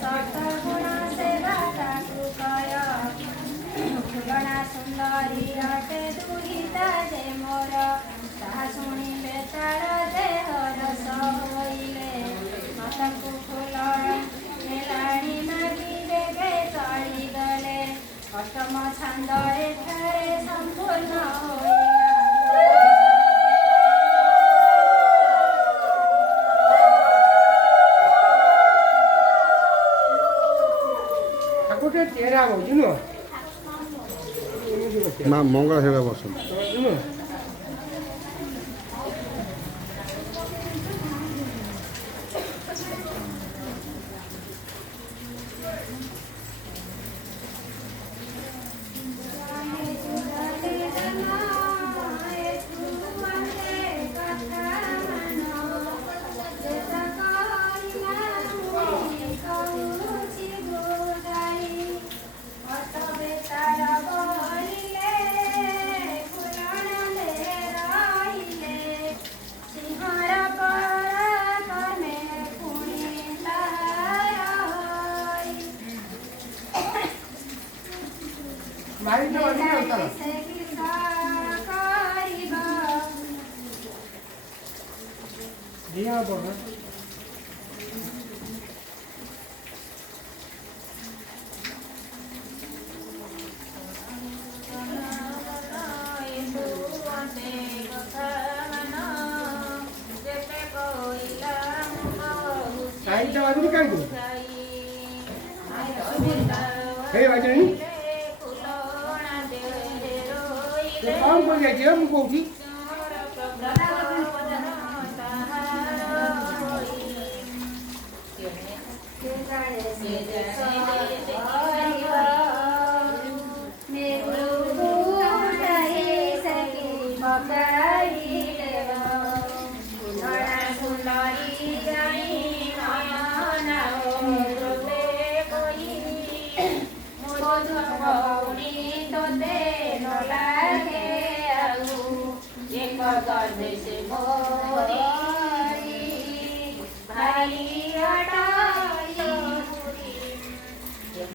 सतगुण सेवा ताकु कय फुलना सुंदरी अटे दुहिता जे मोर ताहा शुणिले तार देह रस होइले मतकु फुल मेलाणी मागिले गे चढ़ी गले अष्टम छंद एठारे संपूर्ण होइला। মা মঙ্গলা সেবা বসুন भाई